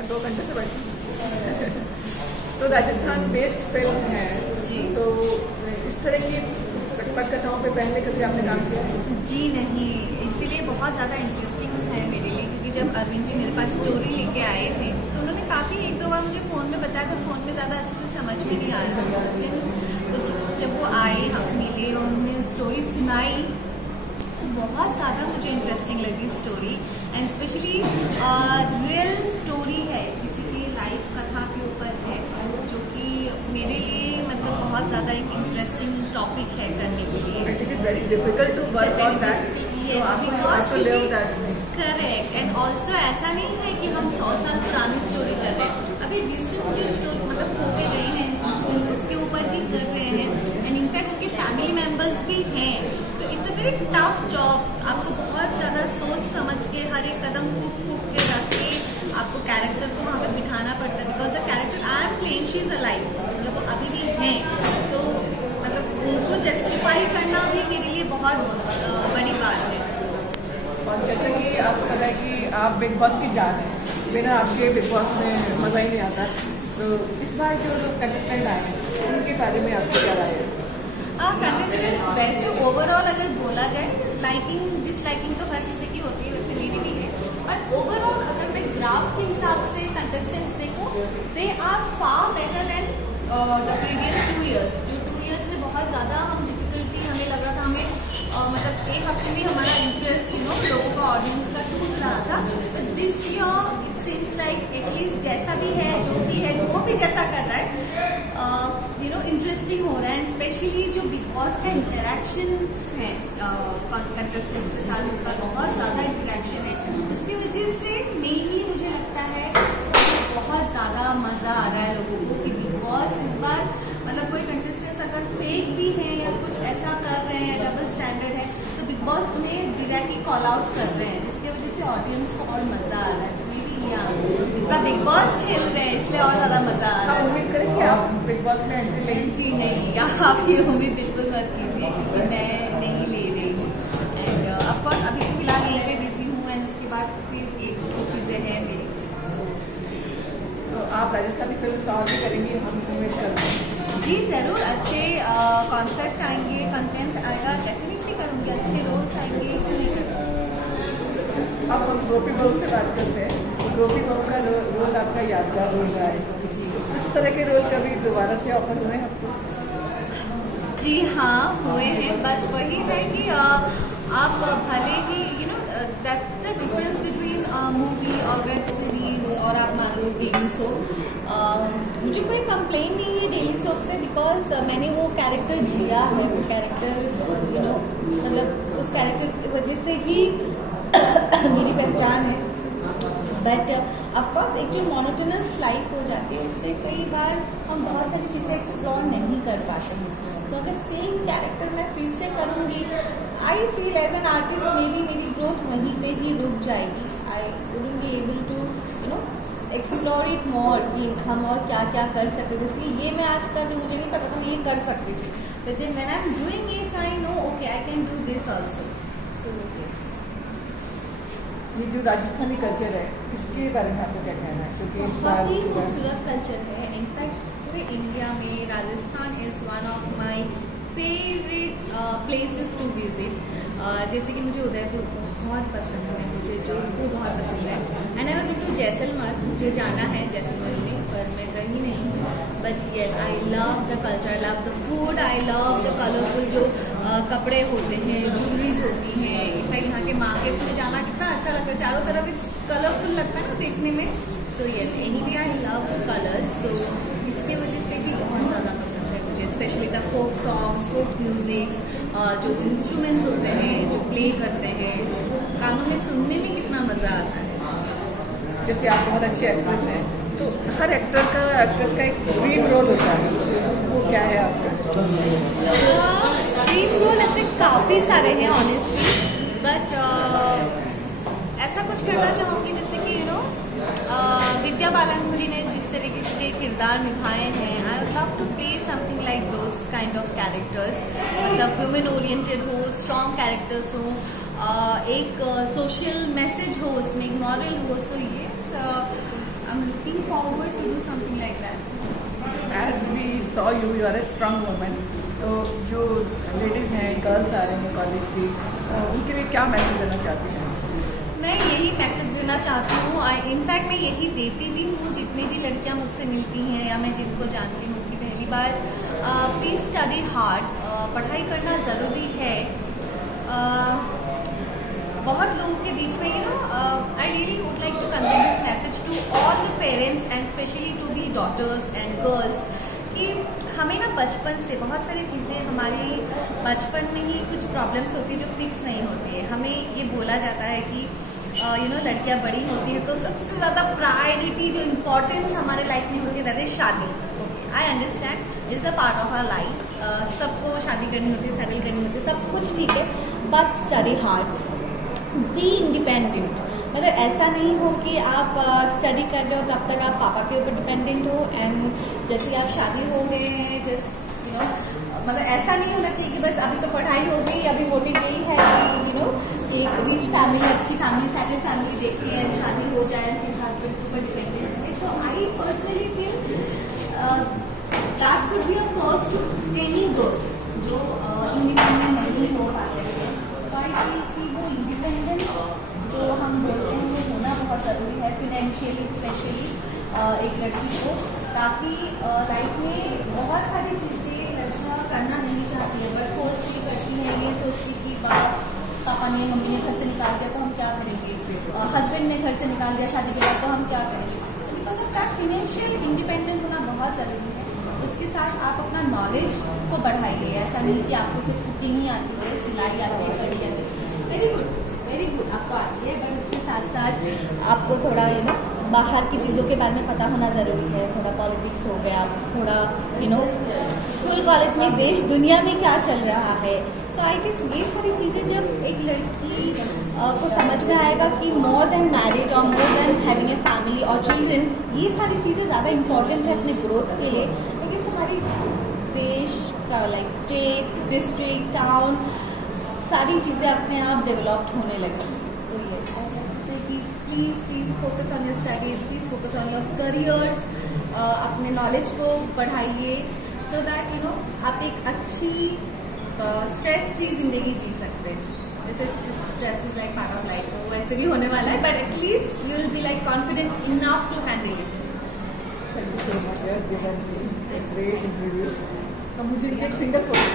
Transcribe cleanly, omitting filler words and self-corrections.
मैं 2 घंटे से बैठी तो राजस्थान बेस्ड फिल्म है जी। तो इस तरह की पटकथाओं पे पहले कभी आपने काम किया है? जी नहीं, इसीलिए बहुत ज़्यादा इंटरेस्टिंग है मेरे लिए, क्योंकि जब अरविंद जी मेरे पास स्टोरी लेके आए थे तो उन्होंने काफ़ी 1-2 बार मुझे फ़ोन में बताया था। फ़ोन में ज़्यादा अच्छे से समझ में नहीं आया, लेकिन तो जब वो आए, हम मिले और उन्होंने स्टोरी सुनाई तो बहुत ज़्यादा मुझे इंटरेस्टिंग लगी story. And specially real story है, किसी की लाइफ कथा के ऊपर है, जो कि मेरे लिए मतलब बहुत ज़्यादा एक इंटरेस्टिंग टॉपिक है करने के लिए। It is very difficult to work on that. Correct. And also ऐसा नहीं है कि हम 100 साल पुरानी स्टोरी कर रहे हैं, अभी रिसेंट जो स्टोरी मतलब होके गए हैं इंसिडेंट्स उसके ऊपर ही कर रहे हैं। एंड इनफैक्ट उनके फैमिली मेम्बर्स भी हैं। So it's a very tough job. आपको बहुत ज़्यादा सोच समझ के हर एक कदम फूक के रख के आपको कैरेक्टर को वहाँ पे बिठाना पड़ता है, because the character I am playing she is alive, मतलब वो अभी भी हैं। सो मतलब उनको जस्टिफाई करना भी मेरे लिए बहुत बड़ी बात है। और जैसे कि आपको पता है कि आप बिग बॉस की जान है, बिना आपके बिग बॉस में मज़ा ही नहीं आता। तो इस बार जो कंटेस्टेंट आए हैं उनके बारे में आपकी क्या राय है? कंटेस्टेंट्स वैसे ओवरऑल अगर बोला जाए, लाइकिंग डिसलाइकिंग तो हर किसी की होती है, वैसे मेरी भी है, बट ओवरऑल अगर मैं ग्राफ के हिसाब से कंटेस्टेंट्स देखूं, they are far better than the previous 2 years। जो 2 years में बहुत ज़्यादा हम डिफिकल्टी हमें लग रहा था, हमें मतलब एक हफ्ते में हमारा इंटरेस्ट लोगों का ऑडियंस का टूट रहा था, but this year it seems like at least जैसा भी है, जो भी जैसा कर रहा है इंटरेस्टिंग हो रहा है। एंड स्पेशली जो बिग बॉस का इंटरेक्शंस हैं कंटेस्टेंट्स के साथ, इस बार बहुत ज़्यादा इंटरेक्शन है, उसकी वजह से मेनली मुझे लगता है बहुत ज़्यादा मज़ा आ रहा है लोगों को कि बिग बॉस इस बार मतलब कोई कंटेस्टेंट्स अगर फेक भी हैं या कुछ ऐसा कर रहे हैं, डबल स्टैंडर्ड है, तो बिग बॉस उन्हें डायरेक्टली कॉल आउट कर रहे हैं, जिसकी वजह से ऑडियंस को और मज़ा आ रहा है। इस बार बिग बॉस खेल रहे हैं, इसलिए और ज़्यादा मज़ा आ रहा है। उम्मीद करें कि आप बिग बॉस में एंट्री लेंगे? जी नहीं, आप ये उम्मीद बिल्कुल मत कीजिए, क्योंकि मैं नहीं ले रही हूँ। एंड ऑफकोर्स अभी फिलहाल यहीं पे बिजी हूँ, एंड उसके बाद फिर एक दो चीज़ें हैं मेरी। तो आप राजस्थानी फिल्म और भी करेंगी, हम उम्मीद करते हैं। जी ज़रूर, अच्छे कॉन्सेप्ट आएंगे, कंटेंट आएगा, डेफिनेटली करूँगी, अच्छे रोल्स आएंगे, क्यों नहीं करूँगी। अब हम गोपी बहू से बात करते हैं। गोपी बहू का रोल आपका यादगार रोल रहा है, इस तरह के रोल कभी दोबारा से ऑफर हुए हैं आपको? जी हाँ, हुए हैं, बट वही है कि आप भले ही that's the difference between movie और वेब सीरीज और आप मान लो डेली सोप। मुझे कोई कंप्लेन नहीं है डेली सोप से, बिकॉज मैंने वो कैरेक्टर जिया है, वो कैरेक्टर मतलब उस कैरेक्टर की वजह से ही मेरी पहचान है। बट ऑफकोर्स एक जो मोनोटोनस लाइफ हो जाती है, उससे कई बार हम बहुत सारी चीज़ें एक्सप्लोर नहीं कर पाते हैं। सो अगर सेम कैरेक्टर मैं फिर से करूँगी, I feel as an artist may be मेरी ग्रोथ वहीं पे ही रुक जाएगी। I wouldn't be able to explore it more, कि हम और क्या क्या कर सकते। जैसे ये मैं आज कर रही हूँ, मुझे नहीं पता था मैं ये कर सकती थी, but then when I am doing it I know okay I can do this also. So yes, ये जो राजस्थानी कल्चर है इसके बारे में आपको क्या कहना है? क्योंकि बहुत ही खूबसूरत कल्चर है। इनफैक्ट पूरे इंडिया में Rajasthan is one of my favourite places to visit. जैसे कि मुझे उदयपुर बहुत पसंद है, मुझे जोधपुर बहुत पसंद है, and I been to Jaisalmer, मुझे जाना है जैसलमेर में, पर मैं गई नहीं हूँ। But yes, I love the culture, I love the food, I love the colourful जो कपड़े होते हैं, ज्वेलरीज होती हैं। इनफैक्ट यहाँ के मार्केट्स में जाना कितना अच्छा लगता है, चारों तरफ इट्स कलरफुल लगता है ना देखने में। So yes, anyway I love colours, सो इसके वजह से भी बहुत ज़्यादा पसंद है मुझे, especially the folk songs, folk musics, जो इंस्ट्रूमेंट्स होते हैं जो प्ले करते हैं, कानों में सुनने में कितना मज़ा आता है। जैसे आप बहुत अच्छी एक्ट्रेस हैं, तो हर एक्ट्रेस का एक ड्रीम रोल होता है, वो क्या है आपका? ड्रीम रोल ऐसे काफ़ी सारे हैं ऑनेस्टली, बट ऐसा कुछ करना चाहूँगी जैसे कि विद्या बालन जी ने जिस तरीके के किरदार निभाए हैं, I would love to play something like those kind of characters. मतलब वुमेन ओरिएंटेड हो, स्ट्रॉन्ग कैरेक्टर्स हो, एक सोशल मैसेज हो उसमें, एक मॉरल हो। So yes, I am so you are a strong woman. तो जो लेडीज़ हैं, गर्ल्स आ रही हैं कॉलेज की, उनके लिए क्या मैसेज देना चाहती हैं? मैं यही मैसेज देना चाहती हूँ, इनफैक्ट मैं यही देती भी हूँ जितनी भी लड़कियाँ मुझसे मिलती हैं या मैं जिनको जानती हूँ कि पहली बार प्लीज़ स्टडी हार्ड, पढ़ाई करना ज़रूरी है। बहुत लोगों के बीच में I really would like to convey this message to all the parents and specially to the daughters and girls कि हमें ना बचपन से बहुत सारी चीज़ें हमारी बचपन में ही कुछ प्रॉब्लम्स होती है जो फिक्स नहीं होती है। हमें ये बोला जाता है कि लड़कियां बड़ी होती है तो सबसे ज़्यादा प्रायोरिटी जो इम्पोर्टेंस हमारे लाइफ में होती है that is shaadi. I understand is a part of our life, सबको शादी करनी होती है, सेटल करनी होती है, सब कुछ ठीक है, but study hard, be independent. मतलब ऐसा नहीं हो कि आप स्टडी कर रहे हो तब तक आप पापा के ऊपर डिपेंडेंट हो एंड जैसे आप शादी हो गए हैं जस्ट मतलब ऐसा नहीं होना चाहिए कि बस अभी तो पढ़ाई हो गई, अभी मोटिव यही है कि कि एक रिच फैमिली, अच्छी फैमिली, सेटल फैमिली देखते हैं, शादी हो जाए फिर हस्बैंड के ऊपर डिपेंडेंट है। So I personally feel that could be a curse to any girls जो इंडिपेंडेंट नहीं हो पाते हैं। तो आई फील कि वो इंडिपेंडेंस जो हम बोलते हैं वो होना बहुत ज़रूरी है, फिनेंशियली स्पेशली एक लड़की को, ताकि लाइफ में बहुत सारी चीज़ें लड़कियाँ करना नहीं चाहती है बट फोर्स भी करती हैं, ये सोचती कि पापा ने, मम्मी ने घर से निकाल दिया तो हम क्या करेंगे, हस्बैंड ने घर से निकाल दिया शादी के बाद तो हम क्या करेंगे। So because of that financial independent होना बहुत ज़रूरी है। उसके साथ आप अपना नॉलेज को बढ़ाइए, ऐसा नहीं कि आपको सिर्फ कुकिंग ही आती है, सिलाई आती है, कढ़ी आती है, वेरी गुड आपको आती है, बट उसके साथ साथ आपको थोड़ा बाहर की चीज़ों के बारे में पता होना ज़रूरी है, थोड़ा पॉलिटिक्स हो गया, थोड़ा स्कूल कॉलेज में देश दुनिया में क्या चल रहा है। सो आई गेस ये सारी चीज़ें जब एक लड़की को समझ में आएगा कि मोर देन मैरिज और more than having a family और चिल्ड्रन, ये सारी चीज़ें ज़्यादा इंपॉर्टेंट है अपने ग्रोथ के लिए। आई गेस हमारी देश का लाइक स्टेट, डिस्ट्रिक्ट, टाउन, सारी चीज़ें अपने आप डेवलप्ड होने लगी। So yes I like to say कि please focus on your studies, please focus on your careers, अपने नॉलेज को बढ़ाइए सो दैट आप एक अच्छी स्ट्रेस फ्री जिंदगी जी सकते हैं। जैसे stress is like part of life, वो ऐसे भी होने वाला है, but at least you will be like confident enough to handle it. Thank you so much, great interview. मुझे एक सिंगल फोटो